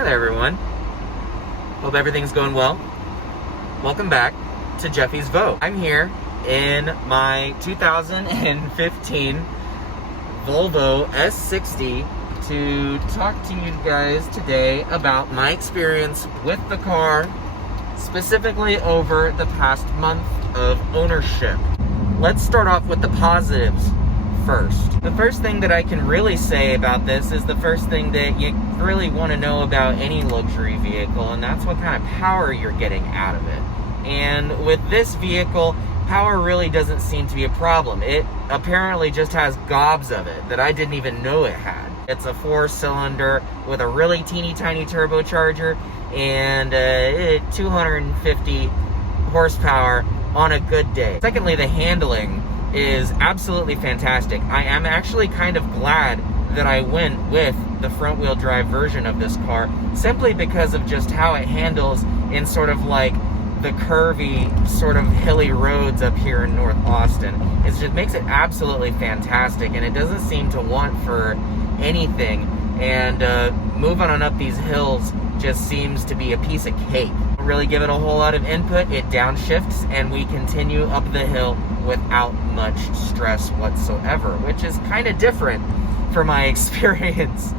Hi there, everyone. Hope everything's going well. Welcome back to Jeffy's Vote. I'm here in my 2015 Volvo S60 to talk to you guys today about my experience with the car, specifically over the past month of ownership. Let's start off with the positives first. The first thing that I can really say about this is the first thing that you really want to know about any luxury vehicle, and that's what kind of power you're getting out of it. And with this vehicle, power really doesn't seem to be a problem. It apparently just has gobs of it that I didn't even know it had. It's a 4-cylinder with a really teeny tiny turbocharger and 250 horsepower on a good day. Secondly, the handling is absolutely fantastic. I am actually kind of glad that I went with the front wheel drive version of this car, simply because of just how it handles in sort of like the curvy, sort of hilly roads up here in North Austin. It just makes it absolutely fantastic, and it doesn't seem to want for anything, and moving on up these hills just seems to be a piece of cake. Don't really give it a whole lot of input. It downshifts and we continue up the hill without much stress whatsoever, which is kind of different from my experience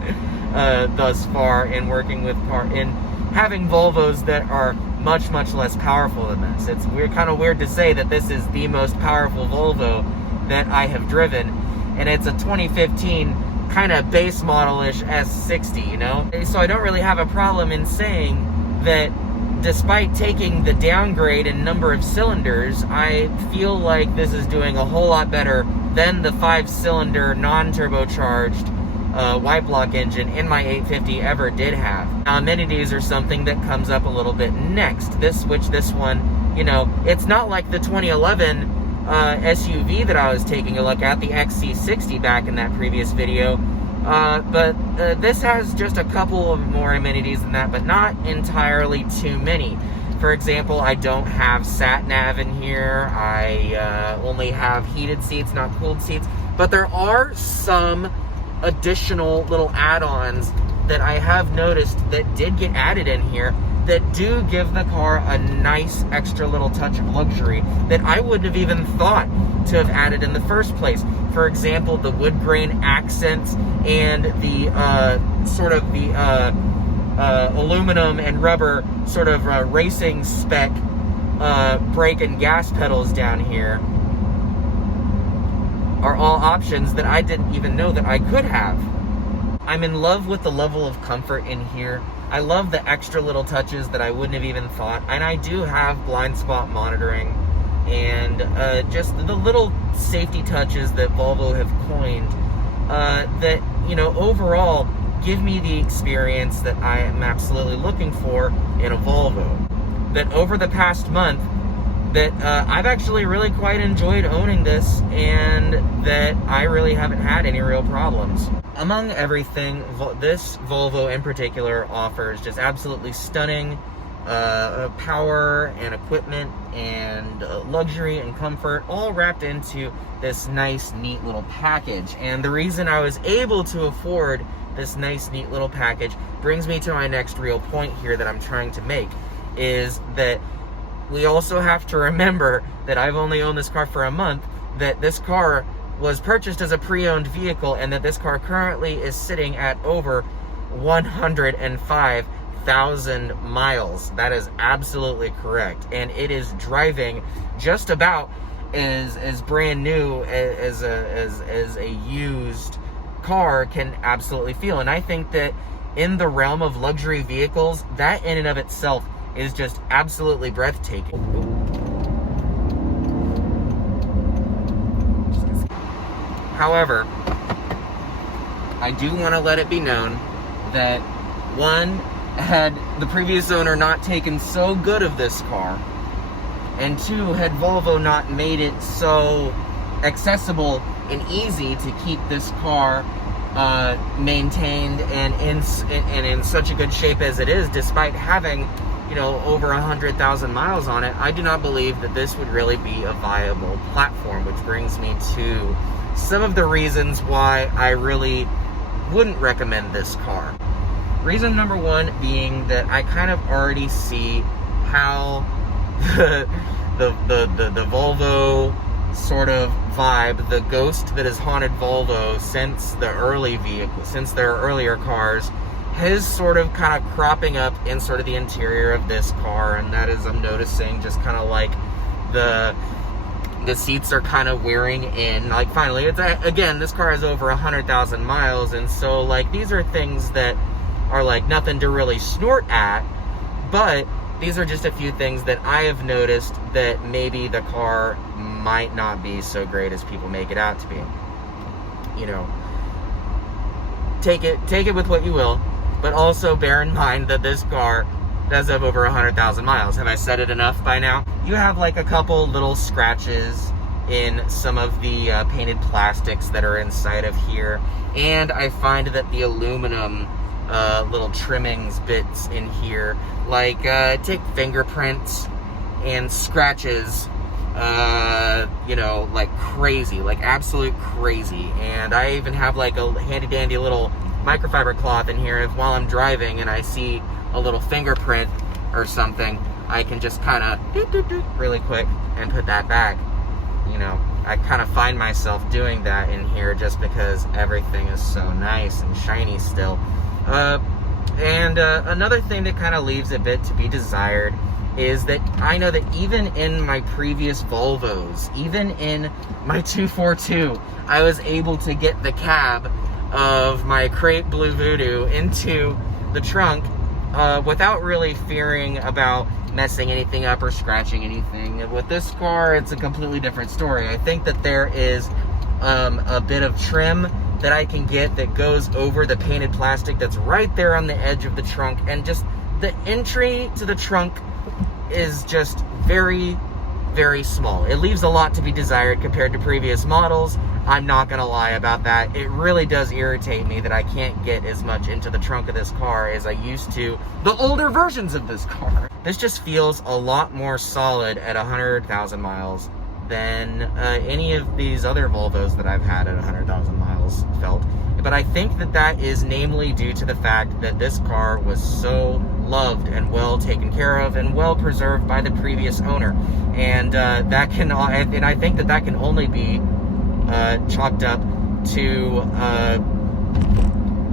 thus far in working with in having Volvos that are much less powerful than this. It's kind of weird to say that this is the most powerful Volvo that I have driven, and it's a 2015 kind of base model-ish S60, you know? So I don't really have a problem in saying that despite taking the downgrade in number of cylinders, I feel like this is doing a whole lot better than the 5-cylinder non-turbocharged white block engine in my 850 ever did have. Now, amenities are something that comes up a little bit next. This one, you know, it's not like the 2011 SUV that I was taking a look at, the XC60 back in that previous video, but this has just a couple of more amenities than that, but not entirely too many. For example, I don't have sat nav in here. I only have heated seats, not cooled seats, but there are some additional little add-ons that I have noticed that did get added in here that do give the car a nice extra little touch of luxury that I wouldn't have even thought to have added in the first place. For example, the wood grain accents and the sort of the aluminum and rubber sort of racing spec brake and gas pedals down here are all options that I didn't even know that I could have. I'm in love with the level of comfort in here. I love the extra little touches that I wouldn't have even thought, and I do have blind spot monitoring and just the little safety touches that Volvo have coined that, you know, overall give me the experience that I am absolutely looking for in a Volvo. That over the past month, that I've actually really quite enjoyed owning this, and that I really haven't had any real problems. Among everything, this Volvo in particular offers just absolutely stunning power and equipment and luxury and comfort, all wrapped into this nice, neat little package. And the reason I was able to afford this nice, neat little package brings me to my next real point here that I'm trying to make, is that we also have to remember that I've only owned this car for a month, that this car was purchased as a pre-owned vehicle, and that this car currently is sitting at over 105,000 miles. That is absolutely correct. And it is driving just about as brand new as a used car can absolutely feel. And I think that in the realm of luxury vehicles, that in and of itself is just absolutely breathtaking. However, I do want to let it be known that, one, had the previous owner not taken so good of this car, and two, had Volvo not made it so accessible and easy to keep this car maintained and in such a good shape as it is, despite having, you know, over 100,000 miles on it, I do not believe that this would really be a viable platform, which brings me to some of the reasons why I really wouldn't recommend this car. Reason number one being that I kind of already see how the Volvo sort of vibe, the ghost that has haunted Volvo since the early vehicles, since their earlier cars, is sort of kind of cropping up in sort of the interior of this car. And that is, I'm noticing just kind of like the seats are kind of wearing in. Like, finally, it's, again, this car has over 100,000 miles, and so like these are things that are like nothing to really snort at, but these are just a few things that I have noticed that maybe the car might not be so great as people make it out to be. You know, take it with what you will, but also bear in mind that this car does have over 100,000 miles. Have I said it enough by now? You have like a couple little scratches in some of the painted plastics that are inside of here, and I find that the aluminum little trimmings bits in here, like take fingerprints and scratches, you know, like crazy, like absolute crazy. And I even have like a handy dandy little microfiber cloth in here. If while I'm driving and I see a little fingerprint or something, I can just kind of really quick and put that back. You know, I kind of find myself doing that in here just because everything is so nice and shiny still. Another thing that kind of leaves a bit to be desired is that I know that even in my previous Volvos, even in my 242, I was able to get the cab of my Crate Blue Voodoo into the trunk without really fearing about messing anything up or scratching anything. And with this car, it's a completely different story. I think that there is a bit of trim that I can get that goes over the painted plastic that's right there on the edge of the trunk, and just the entry to the trunk is just very, very small. It leaves a lot to be desired compared to previous models. I'm not gonna lie about that. It really does irritate me that I can't get as much into the trunk of this car as I used to the older versions of this car. This just feels a lot more solid at 100,000 miles than any of these other Volvos that I've had at 100,000 miles felt. But I think that that is namely due to the fact that this car was so loved and well taken care of and well preserved by the previous owner. And that can, and I think that that can only be chalked up to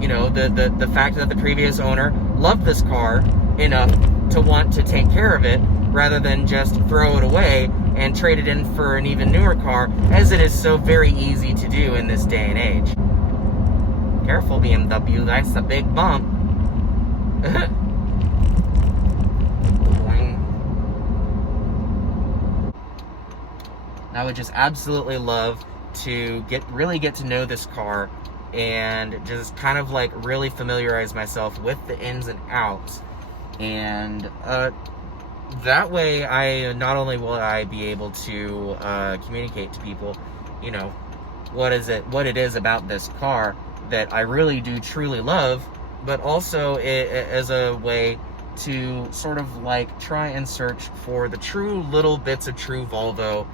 you know, the fact that the previous owner loved this car enough to want to take care of it rather than just throw it away and trade it in for an even newer car, as it is so very easy to do in this day and age. Careful, BMW, that's a big bump. I would just absolutely love to really get to know this car and just kind of like really familiarize myself with the ins and outs. And that way, not only will I be able to communicate to people, you know, what it is about this car that I really do truly love, but also as a way to sort of like try and search for the true little bits of true Volvo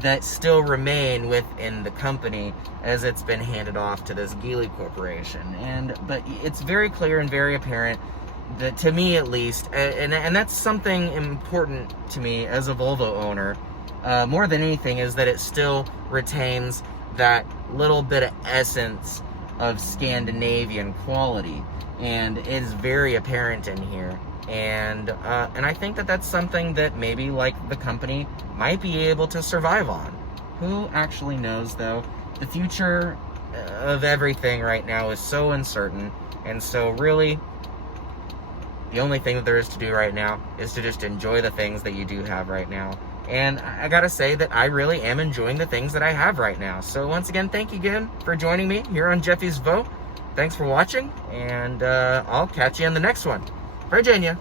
that still remain within the company as it's been handed off to this Geely Corporation. But it's very clear and very apparent that, to me at least, and that's something important to me as a Volvo owner, more than anything, is that it still retains that little bit of essence of Scandinavian quality, and it is very apparent in here. And I think that that's something that maybe like the company might be able to survive on. Who actually knows, though? The future of everything right now is so uncertain, and so really the only thing that there is to do right now is to just enjoy the things that you do have right now. And I gotta say that I really am enjoying the things that I have right now. So once again, thank you again for joining me here on Jeffy's Vote. Thanks for watching, and I'll catch you in the next one. Virginia.